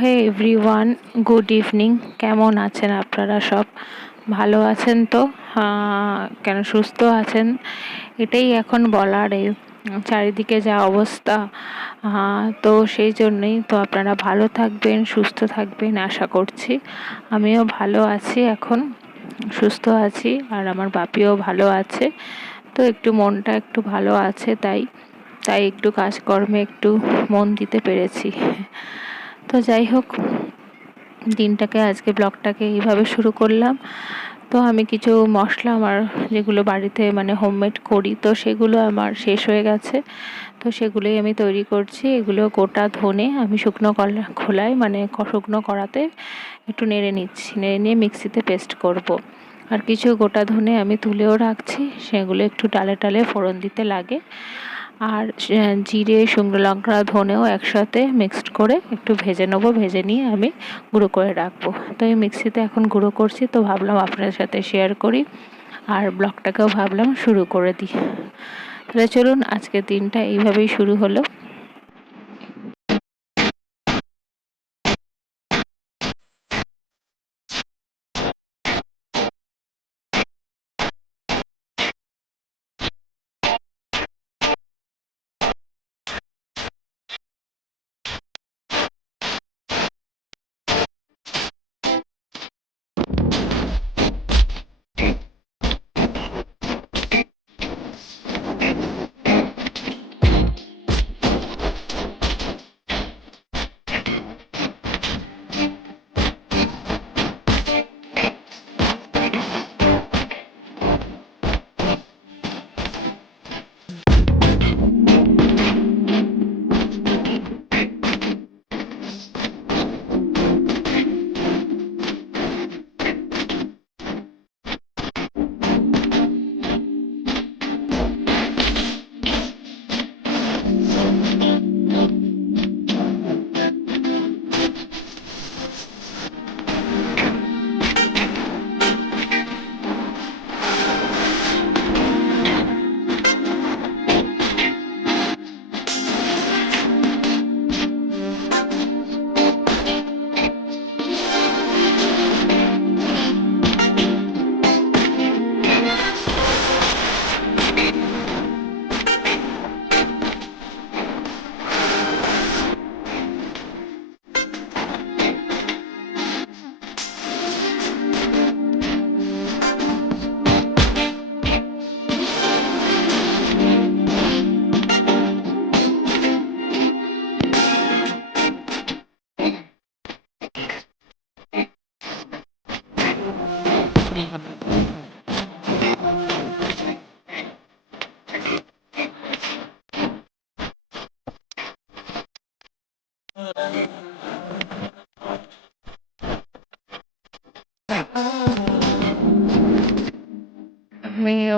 হে everyone, good evening. কেমন আছেন আপনারা? সব ভালো আছেন তো? কেন সুস্থ আছেন? এটাই এখন বলার। এই চারিদিকে যা অবস্থা, তো সেই জন্যই তো আপনারা ভালো থাকবেন, সুস্থ থাকবেন আশা করছি। আমিও ভালো আছি, এখন সুস্থ আছি, আর আমার বাপিও ভালো আছে। তো একটু মনটা একটু ভালো আছে, তাই তাই একটু কাজকর্মে একটু মন দিতে পেরেছি। তো যাই হোক, দিনটাকে আজকে ব্লগটাকে এইভাবে শুরু করলাম। তো আমি কিছু মশলা আমার যেগুলো বাড়িতে মানে হোমমেড করি, তো সেগুলো আমার শেষ হয়ে গেছে। তো সেগুলোই আমি তৈরি করছি। এগুলো গোটা ধনে আমি শুকনো খোলায় মানে শুকনো কড়াতে একটু নেড়ে নিচ্ছি, নেড়ে নিয়ে মিক্সিতে পেস্ট করব। আর কিছু গোটা ধনে আমি তুলেও রাখছি, সেগুলো একটু ডালে টালে ফোড়ন দিতে লাগে। আর জিরে, শুকনো লঙ্কা, ধনেও একসাথে মিক্সড করে একটু ভেজে নেবো, ভেজে নিয়ে আমি গুঁড়ো করে রাখবো। তো এই মিক্সিতে এখন গুঁড়ো করছি, তো ভাবলাম আপনাদের সাথে শেয়ার করি, আর ব্লগটাকেও ভাবলাম শুরু করে দিই। তাহলে চলুন, আজকের দিনটা এইভাবেই শুরু হলো।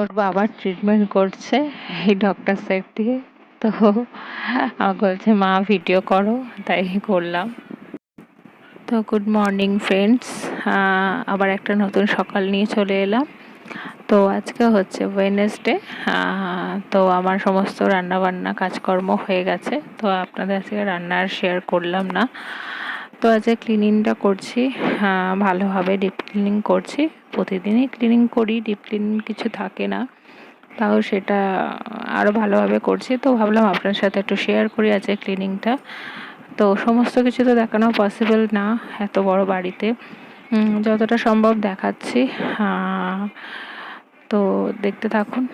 ওর বাবার ট্রিটমেন্ট করছে এই ডক্টর সেট দিয়ে। তো আমাকে বলছে মা ভিডিও করো, তাই করলাম। তো গুড মর্নিং ফ্রেন্ডস, আবার একটা নতুন সকাল নিয়ে চলে এলাম। তো আজকে হচ্ছে ওয়েডনেসডে। তো আমার সমস্ত রান্নাবান্না কাজকর্ম হয়ে গেছে, তো আপনাদের আজকে রান্না আর শেয়ার করলাম না। তো আজকে ক্লিনিংটা করছি, ভালোভাবে ডিপ ক্লিনিং করছি। প্রতিদিনই ক্লিনিং করি, ডিপ ক্লিনিং কিছু থাকে না, তাও সেটা আরও ভালোভাবে করছি। তো ভাবলাম আপনার সাথে একটু শেয়ার করি আজকে ক্লিনিংটা। তো সমস্ত কিছু তো দেখানো পসিবল না এত বড় বাড়িতে, যতটা সম্ভব দেখাচ্ছি। তো দেখতে থাকুন।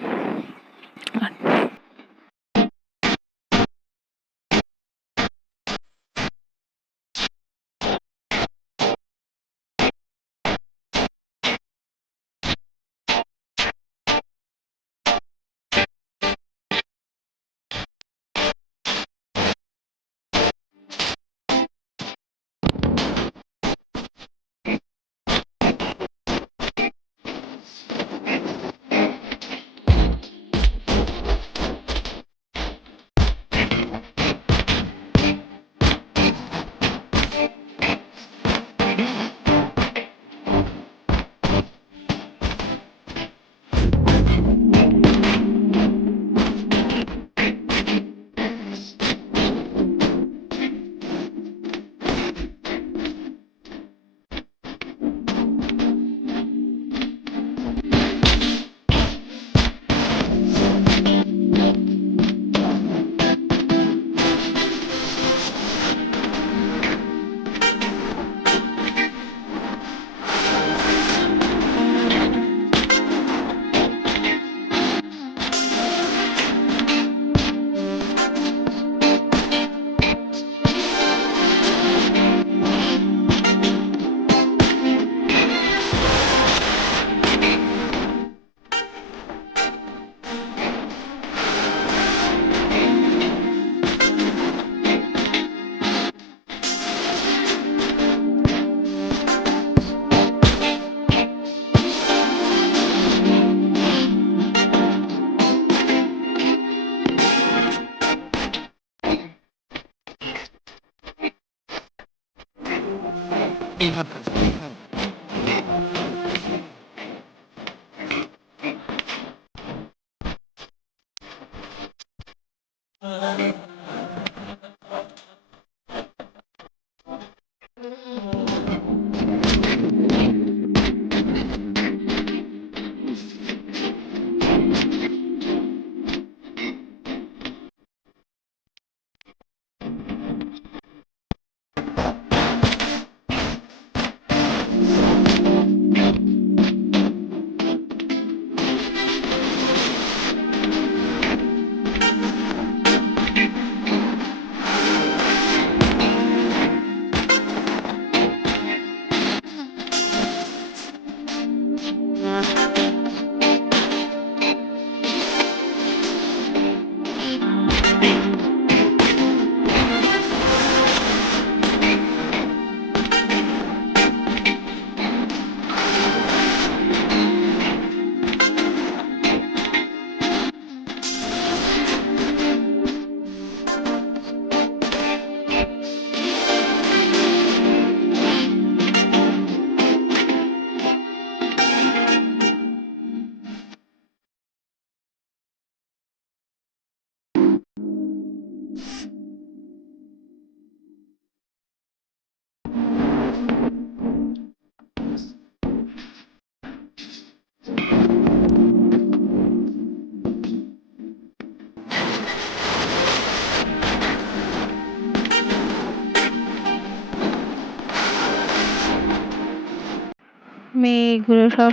মেয়ে এগুলো সব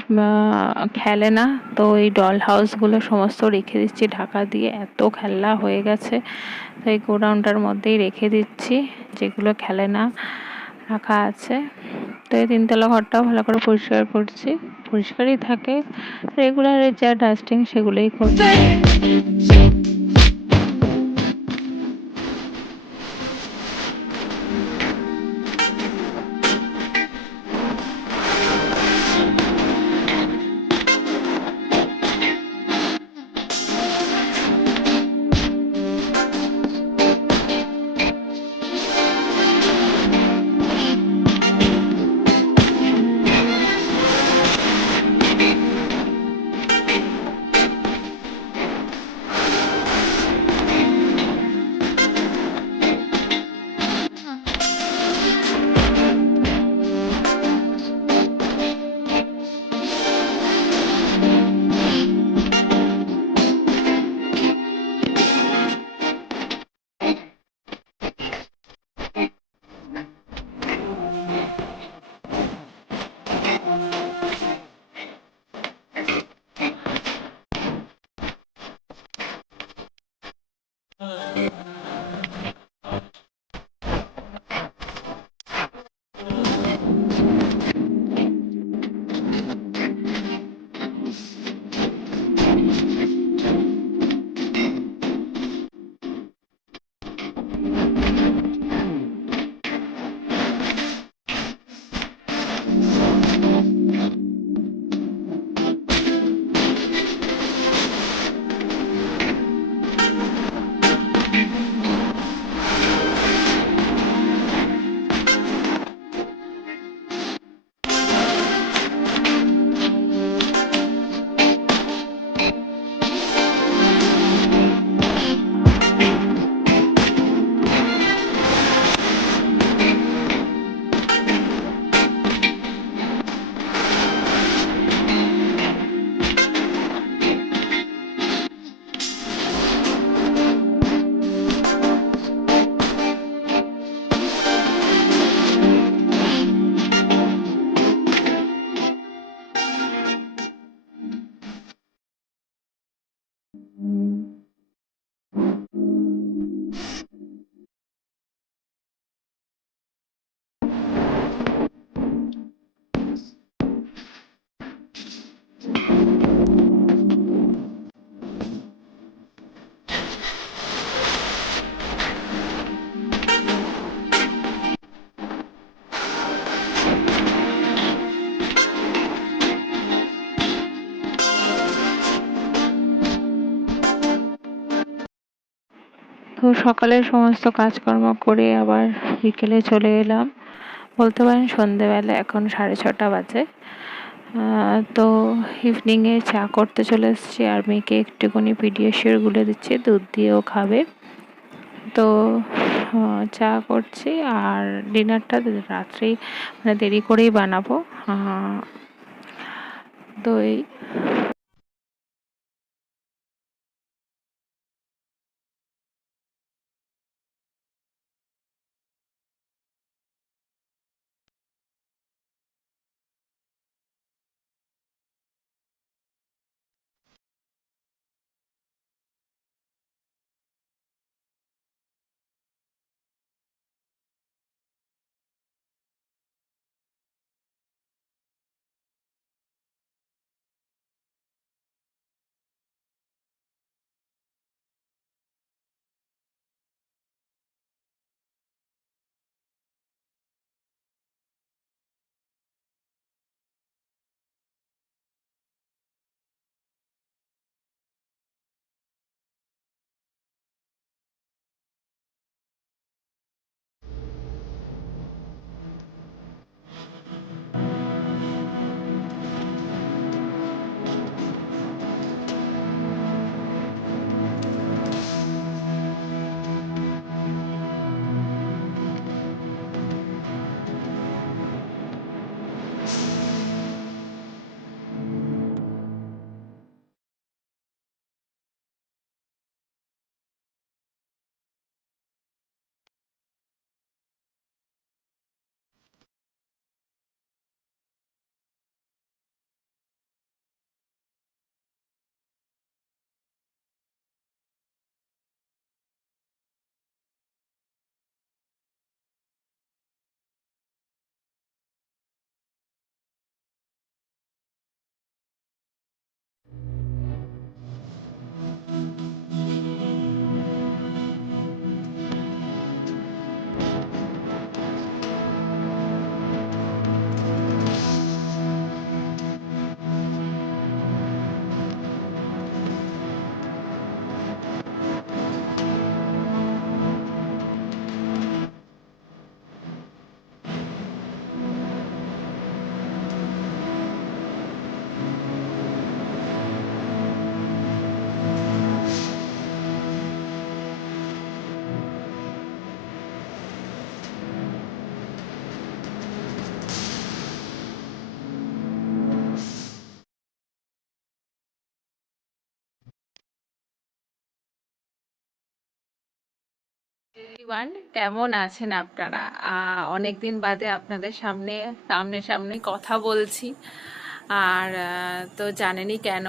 খেলে না, তো এই ডল হাউসগুলো সমস্ত রেখে দিচ্ছি ঢাকা দিয়ে, এত খেলনা হয়ে গেছে। তো এই গোডাউনটার মধ্যেই রেখে দিচ্ছি, যেগুলো খেলে না রাখা আছে। তো এই তিনতলা ঘরটাও ভালো করে পরিষ্কার করছি, পরিষ্কারই থাকে, রেগুলার যা ডাস্টিং সেগুলোই করছি। তো সকালের সমস্ত কাজকর্ম করে আবার বিকেলে চলে এলাম, বলতে পারেন সন্ধেবেলা, এখন 6:30 বাজে। তো ইভিনিংয়ে চা করতে চলে এসেছি, আর মেয়েকে একটুখানি পিডিয়াশিওর গুলে দিচ্ছি, দুধ দিয়েও খাবে। তো চা করছি, আর ডিনারটা রাত্রেই মানে দেরি করেই বানাবো। তো এই এভরিওয়ান, কেমন আছেন আপনারা? অনেকদিন বাদে আপনাদের সামনে কথা বলছি। আর তো জানেনই কেন,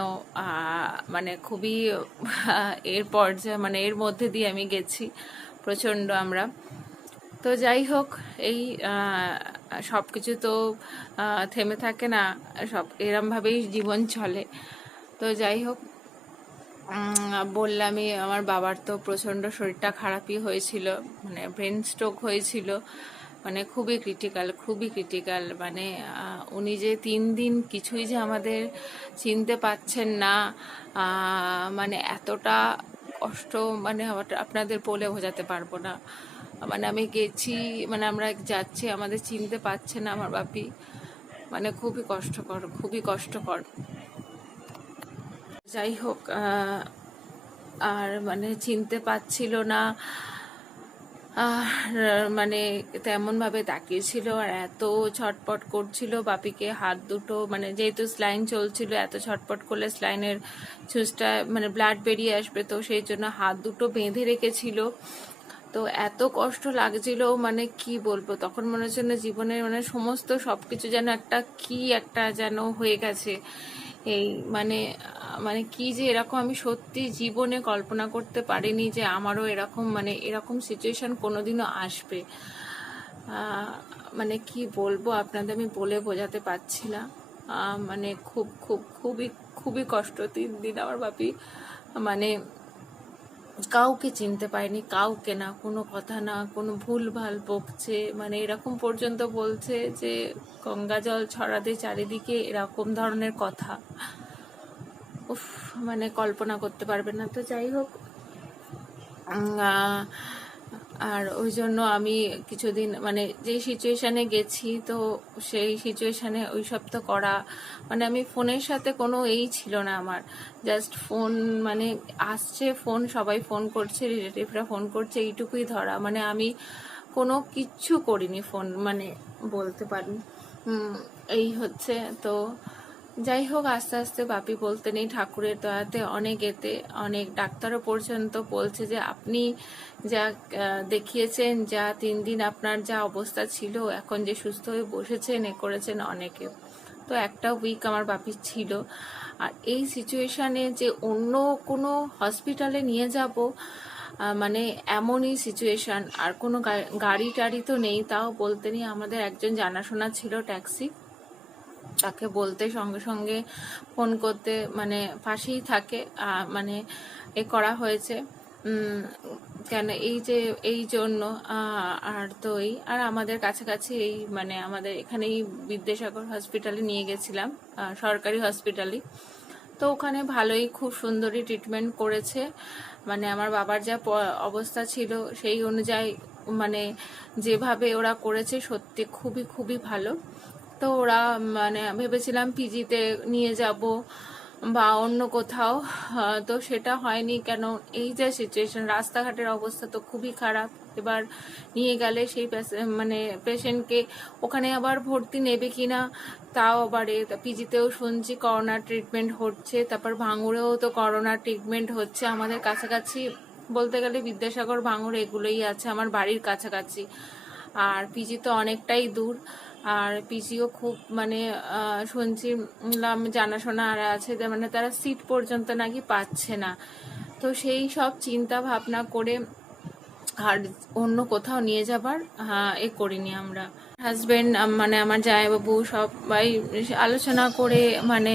মানে খুবই এর পর্যায়ে মানে এর মধ্যে দিয়ে আমি গেছি প্রচণ্ড আমরা। তো যাই হোক, এই সব কিছু তো থেমে থাকে না, সব এরমভাবেই জীবন চলে। তো যাই হোক, বললামই আমার বাবার তো প্রচণ্ড শরীরটা খারাপই হয়েছিল, মানে ব্রেন স্ট্রোক হয়েছিল, মানে খুবই ক্রিটিক্যাল। মানে উনি যে 3 দিন কিছুই যে আমাদের চিনতে পাচ্ছেন না, মানে এতটা কষ্ট, মানে আপনাদের বলে বোঝাতে পারবো না। মানে আমি গেছি, মানে আমরা যাচ্ছি, আমাদের চিনতে পারছে না আমার বাপি, মানে খুবই কষ্টকর। যাই হোক, আর মানে চিনতে পারছিল না, আর মানে তেমন ভাবে তাকিয়েছিল, আর এত ছটপট করছিল বাপিকে হাত দুটো, মানে যেহেতু স্লাইন চলছিল, এত ছটপট করলে স্লাইনের সুচটা মানে ব্লাড বেরিয়ে আসবে, তো সেই জন্য হাত দুটো বেঁধে রেখেছিল। তো এত কষ্ট লাগছিল, মানে কি বলবো, তখন মনে হচ্ছে না জীবনের মানে সমস্ত সবকিছু যেন একটা যেন হয়ে গেছে। এই মানে মানে কি যে এরকম আমি সত্যি জীবনে কল্পনা করতে পারিনি যে আমারও এরকম সিচুয়েশন কোনোদিনও আসবে। মানে কি বলবো আপনাদের, আমি বলে বোঝাতে পারছি না। মানে খুবই কষ্ট। 3 দিন আমার বাপি মানে কাউকে চিনতে পারেনি, কাউকে না, কোনো কথা না, কোনো ভুলভাল বকছে, মানে এরকম পর্যন্ত বলছে যে গঙ্গা জল ছড়াতে চারিদিকে, এরকম ধরনের কথা। উফ, মানে কল্পনা করতে পারবেন না। তো যাই হোক, আর ওই জন্য আমি কিছুদিন মানে যেই সিচুয়েশানে গেছি, তো সেই সিচুয়েশানে ওই সব তো করা, মানে আমি ফোনের সাথে কোনো ছিল না আমার, জাস্ট ফোন মানে আসছে, ফোন সবাই ফোন করছে, রিলেটিভরা ফোন করছে, এইটুকুই ধরা, মানে আমি কোনো কিচ্ছু করিনি ফোন, মানে বলতে পারি। এই হচ্ছে। তো যাই হোক, আস্তে আস্তে বাপি বলতে নেই, ঠাকুরের দয়াতে অনেক ডাক্তারও পর্যন্ত বলছে যে আপনি যা দেখিয়েছেন, যা 3 দিন আপনার যা অবস্থা ছিল, এখন যে সুস্থ হয়ে বসেছেন, করেছেন অনেকে। তো একটা উইক আমার বাপির ছিল। আর এই সিচুয়েশানে যে অন্য কোনো হসপিটালে নিয়ে যাব, মানে এমনই সিচুয়েশান, আর কোনো গাড়ি টাড়ি তো নেই, তাও বলতে নেই, আমাদের একজন জানাশোনা ছিল ট্যাক্সি, তাকে বলতে সঙ্গে সঙ্গে ফোন করতে, মানে পাশেই থাকে, মানে করা হয়েছে। কেন এই জন্য, আর তো আর আমাদের কাছাকাছি মানে আমাদের এখানেই বিদ্যাসাগর হসপিটালে নিয়ে গেছিলাম, সরকারি হসপিটালে। তো ওখানে ভালোই, খুব সুন্দরই ট্রিটমেন্ট করেছে, মানে আমার বাবার যা অবস্থা ছিল সেই অনুযায়ী, মানে যেভাবে ওরা করেছে সত্যি খুবই ভালো। তো ওরা মানে ভেবেছিলাম পিজিতে নিয়ে যাব বা অন্য কোথাও, তো সেটা হয়নি। কেন, এই যে সিচুয়েশন, রাস্তাঘাটের অবস্থা তো খুবই খারাপ, এবার নিয়ে গেলে সেই মানে পেশেন্টকে ওখানে আবার ভর্তি নেবে কিনা, তাও আবার পিজিতেও শুনছি করোনা ট্রিটমেন্ট হচ্ছে, তারপর ভাঙুরেও তো করোনা ট্রিটমেন্ট হচ্ছে। আমাদের কাছাকাছি বলতে গেলে বিদ্যাসাগর, ভাঙুর এগুলোই আছে আমার বাড়ির কাছাকাছি, আর পিজি তো অনেকটাই দূর। আর পিজিও খুব মানে শুনছিলাম জানাশোনা আর আছে, মানে তারা সিট পর্যন্ত নাকি পাচ্ছে না। তো সেই সব চিন্তা ভাবনা করে আর অন্য কোথাও নিয়ে যাবার করিনি আমরা। হাজবেন্ড মানে আমার জামাইবাবু সবাই আলোচনা করে, মানে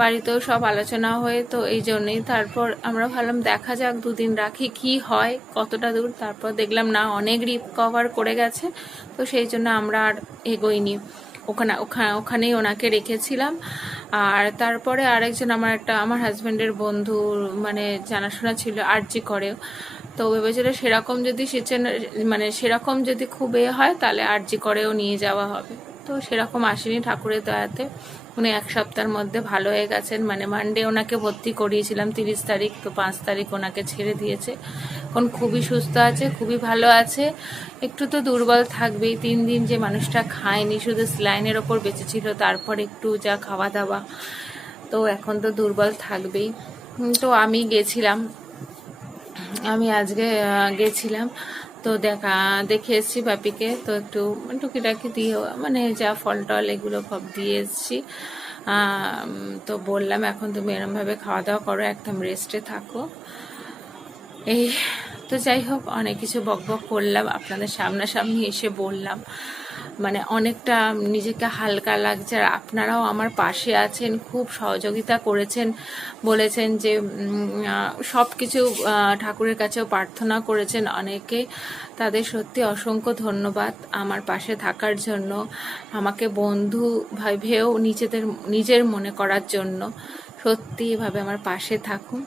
বাড়িতেও সব আলোচনা হয়ে, তো এই জন্যই তারপর আমরা ভাবলাম দেখা যাক 2 দিন রাখি, কি হয়, কতটা দূর। তারপর দেখলাম না, অনেক রিকভার করে গেছে, তো সেই জন্য আমরা আর এগোইনি, ওখানেই ওনাকে রেখেছিলাম। আর তারপরে আরেকজন আমার হাজবেন্ডের বন্ধু, মানে জানাশোনা ছিল আরজি করেও, তো ভেবেছিল সেরকম যদি খুব হয় তাহলে আরজি করেও নিয়ে যাওয়া হবে। তো সেরকম আসেনি, ঠাকুরের দয়াতে উনি 1 সপ্তাহের মধ্যে ভালো হয়ে গেছেন। মানে মানডে ওনাকে ভর্তি করিয়েছিলাম 30 তারিখ, তো 5 তারিখ ওনাকে ছেড়ে দিয়েছে। এখন খুবই সুস্থ আছে, খুবই ভালো আছে। একটু তো দুর্বল থাকবেই, 3 দিন যে মানুষটা খায়নি, শুধু স্যালাইনের ওপর বেঁচেছিল, তারপর একটু যা খাওয়া দাওয়া, তো এখন তো দুর্বল থাকবেই। তো আমি আজকে গেছিলাম, তো দেখে এসেছি বাপিকে, তো একটু টুকিটাকি দিয়ে মানে যা ফল টল এগুলো সব দিয়ে এসেছি। তো বললাম এখন তুমি এরমভাবে খাওয়া দাওয়া করো, একদম রেস্টে থাকো। এই তো যাই হোক, অনেক কিছু বকবক করলাম, আপনাদের সামনাসামনি এসে বললাম, মানে অনেকটা নিজেকে হালকা লাগছে। আর আপনারাও আমার পাশে আছেন, খুব সহযোগিতা করেছেন, বলেছেন যে সব কিছু ঠাকুরের কাছেও প্রার্থনা করেছেন অনেকে। তাদের সত্যি অসংখ্য ধন্যবাদ আমার পাশে থাকার জন্য, আমাকে বন্ধু ভেবেও নিজের মনে করার জন্য। সত্যি এভাবে আমার পাশে থাকুন।